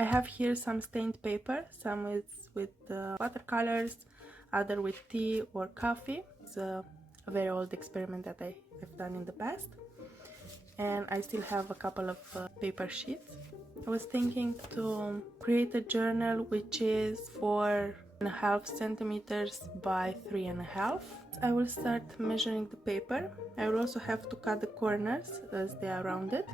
I have here some stained paper. Some is with watercolors, other with tea or coffee. It's a very old experiment that I have done in the past. And I still have a couple of paper sheets. I was thinking to create a journal which is 4.5 centimeters by 3.5. I will start measuring the paper. I will also have to cut the corners as they are rounded.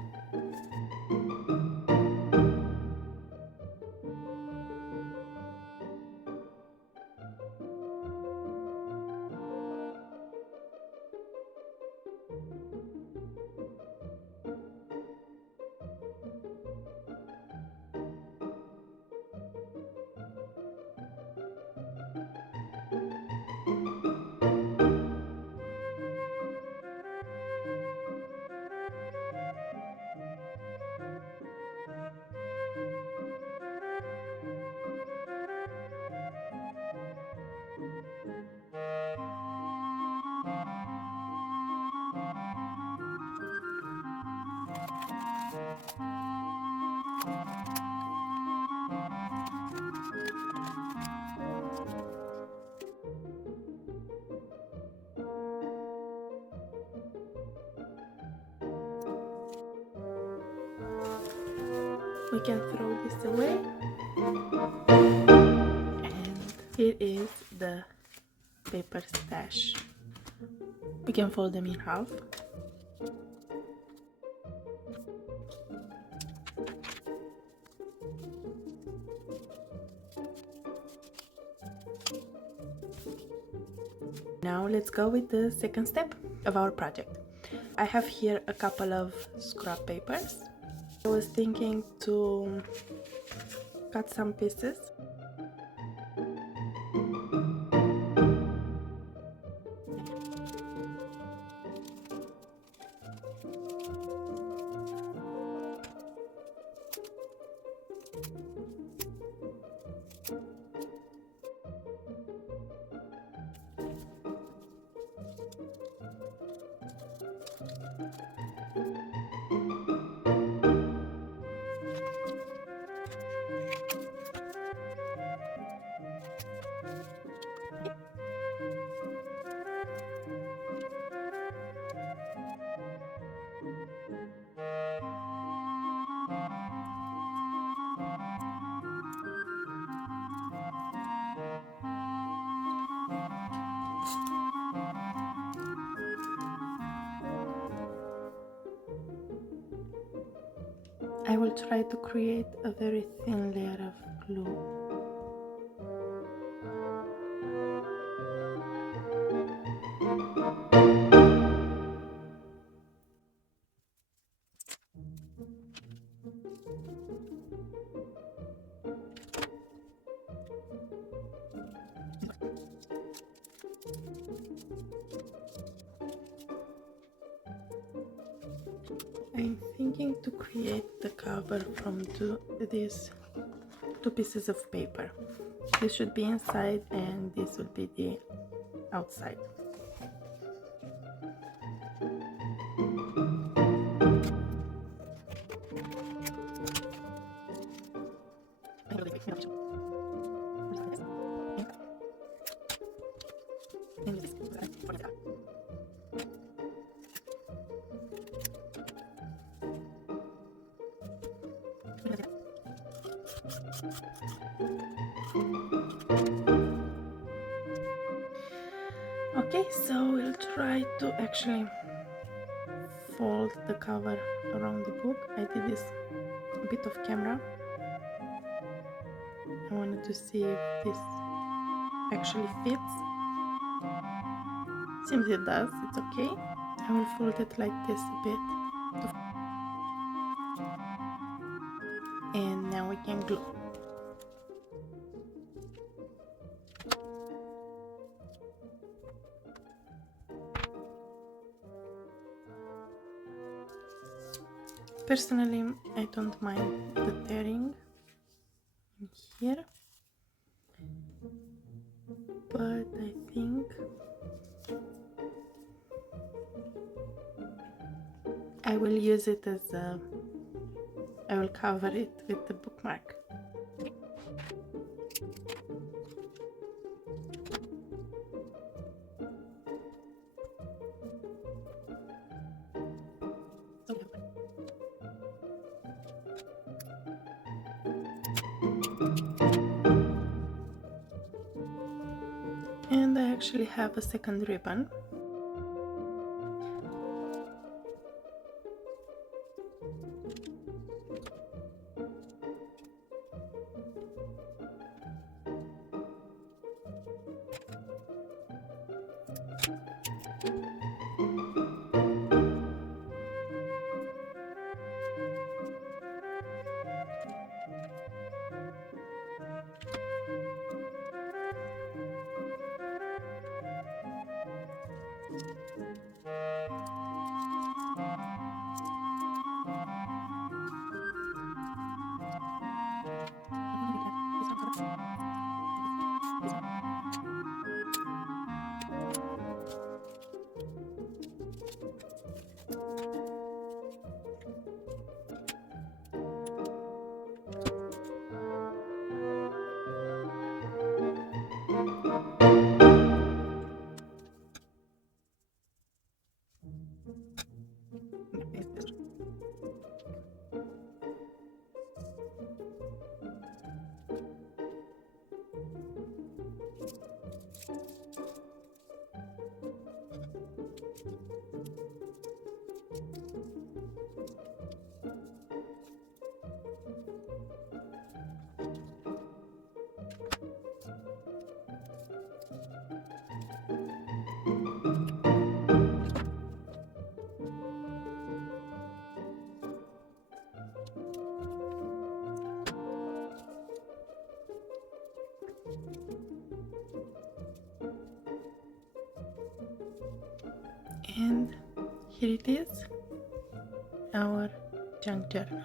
We can throw this away. And here is the paper stash. We can fold them in half. Now let's go with the second step of our project. I have here a couple of scrap papers. I was thinking to cut some pieces. I will try to create a very thin layer of glue. I'm thinking to create the cover from these two pieces of paper. This should be inside and this will be the outside. Okay, so we'll try to actually fold the cover around the book. I did this a bit off camera. I wanted to see if this actually fits. Seems it does, it's okay. I will fold it like this a bit. And now we can glue. Personally, I don't mind the tearing in here, but I think I will use it as a I will cover it with the bookmark. And I actually have a second ribbon. And here it is, our junk journal.